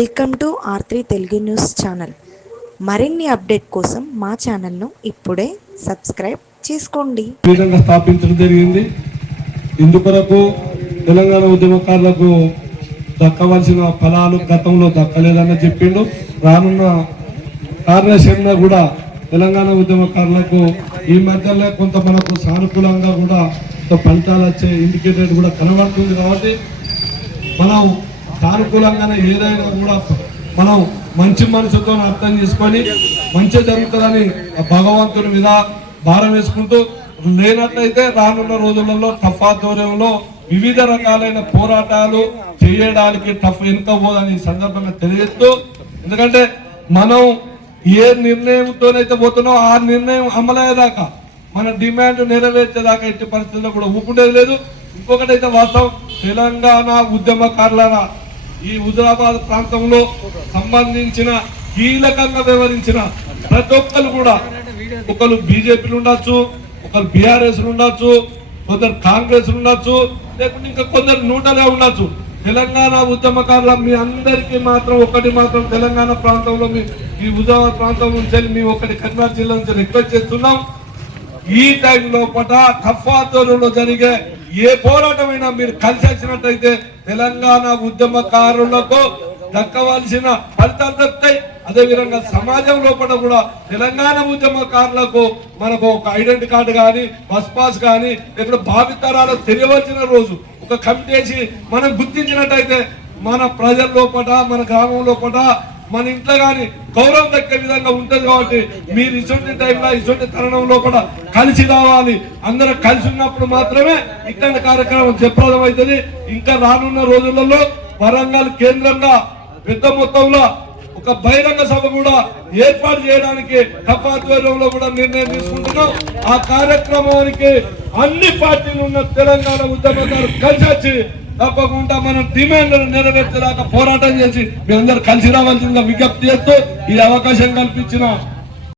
Welcome to R3 Telugu news channel. మరిన్ని update కోసం మా ఛానల్ను ఇప్పుడే సబ్స్క్రైబ్ చేసుకోండి. విధంగా స్థాపించడం జరిగింది. ఇందుకొరకు తెలంగాణ ఉద్యమకారులకు దక్కవలసిన ఫలాలు గతంలో దక్కలేదని చెప్పిండు. రానున్న కార్యాచరణ కూడా తెలంగాణ ఉద్యమకారులకు ఈ మధ్యలో కొంత మనకు సానుకూలంగా కూడా ఫలితాలు వచ్చే ఇండికేటర్ కూడా కనబడుతుంది. కాబట్టి మనం సానుకూలంగానే ఏదైనా కూడా మనం మంచి మనసుతో అర్థం చేసుకొని మంచి జరుగుతుందని భగవంతుని మీద భారం వేసుకుంటూ, లేనట్లయితే రానున్న రోజులలో టఫ్ ఆధ్వర్యంలో వివిధ రకాలైన పోరాటాలు చేయడానికి టఫ్ వెనుకపోదని సందర్భంగా తెలియజేస్తూ, ఎందుకంటే మనం ఏ నిర్ణయంతోనైతే పోతున్నామో ఆ నిర్ణయం అమలయ్యేదాకా మన డిమాండ్ నెరవేర్చేదాకా ఎట్టి పరిస్థితుల్లో కూడా ఊపుండేది లేదు. ఇంకొకటైతే వాస్తవం, తెలంగాణ ఉద్యమకారుల ఈ హుజరాబాద్ ప్రాంతంలో సంబంధించిన కీలకంగా వ్యవహరించిన ప్రతి ఒక్కరు కూడా, ఒకరు బీజేపీలు ఉండొచ్చు, ఒకరు బీఆర్ఎస్ ఉండొచ్చు, కొందరు కాంగ్రెస్ ఉండొచ్చు, లేకుంటే ఇంకా కొందరు న్యూట్రల్గా ఉండొచ్చు. తెలంగాణ ఉద్యమకారుల మీ అందరికీ మాత్రం ఒకటి మాత్రం తెలంగాణ ప్రాంతంలో ఈ హుజరాబాద్ ప్రాంతం నుంచి మీ ఒకటి కరీంనగర్ జిల్లా నుంచి రిక్వెస్ట్ చేస్తున్నాం. ఈ టైంలో పట టఫ్ ఆధ్వర్యంలో జరిగే ఏ పోరాటమైనా మీరు కలిసి వచ్చినట్టయితే తెలంగాణ ఉద్యమకారులకు దక్కవలసిన ఫలితాలు దక్కుతాయి. అదేవిధంగా సమాజం లోపల కూడా తెలంగాణ ఉద్యమకారులకు మనకు ఒక ఐడెంటిటీ కార్డు కానీ బస్ పాస్ కానీ లేకపోతే భావితరాలకు తెలియవలసిన రోజు ఒక కమిటీ వేసి మనం గుర్తించినట్టయితే మన ప్రజల లోపల, మన గ్రామం లోపల, మన ఇంట్లో కానీ గౌరవం దక్కే విధంగా ఉంటుంది. కాబట్టి మీరు ఇటువంటి టైంలో ఇటువంటి తరుణంలో కూడా కలిసి రావాలి. అందరూ కలిసి ఉన్నప్పుడు మాత్రమే ఇట్లాంటి కార్యక్రమం జయప్రదం అవుతుంది. ఇంకా రానున్న రోజులలో వరంగల్ కేంద్రంగా పెద్ద మొత్తంలో ఒక బహిరంగ సభ కూడా ఏర్పాటు చేయడానికి టఫ్ ఆధ్వర్యంలో కూడా నిర్ణయం తీసుకుంటున్నాం. ఆ కార్యక్రమానికి అన్ని పార్టీలు ఉన్న తెలంగాణ ఉద్యమకారులు కలిసి వచ్చి తప్పకుండా మన డిమాండ్లను నెరవేర్చేదాకా పోరాటం చేసి మీ అందరూ కలిసి రావాల్సిందిగా విజ్ఞప్తి చేస్తూ ఈ అవకాశం కల్పించిన